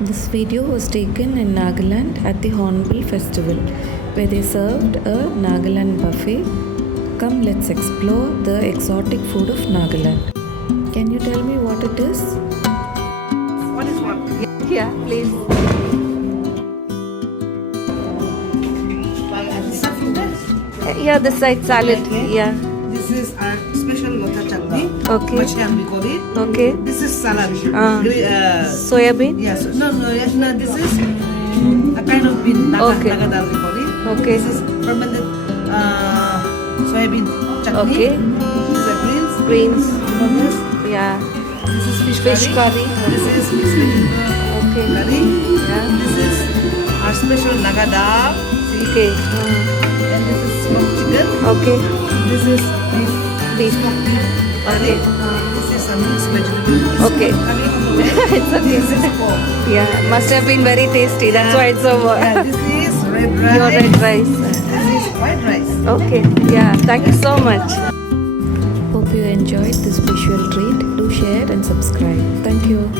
This video was taken in Nagaland at the Hornbill Festival, where they served a Nagaland buffet. Come, let's explore the exotic food of Nagaland. Can you tell me what it is? What is what? Yeah, please. Yeah, this side salad. Yeah. This is our special lota chutney. Okay. Macham we call it. Okay. This is salad. Soya bean. Yes. No. This is a kind of bean. Naga, Okay. Naga dal we call it. Okay. This is fermented soybean chutney. Okay. These are greens. Greens. This. Yeah. This is Fish curry. This is mixed vegetable Okay. curry. Yeah. This is our special Naga dal. Okay. And this is smoked chicken. Okay. This is beef. Beef. Smoked beef curry. Okay. This is a mixed vegetable. Okay. Curry on the way. It's okay. This is pork. Yeah, must have been very tasty. That's why it's so. Yeah, this is red rice. Your red rice. This is white rice. Okay. Yeah. Thank you so much. Hope you enjoyed this visual treat. Do share and subscribe. Thank you.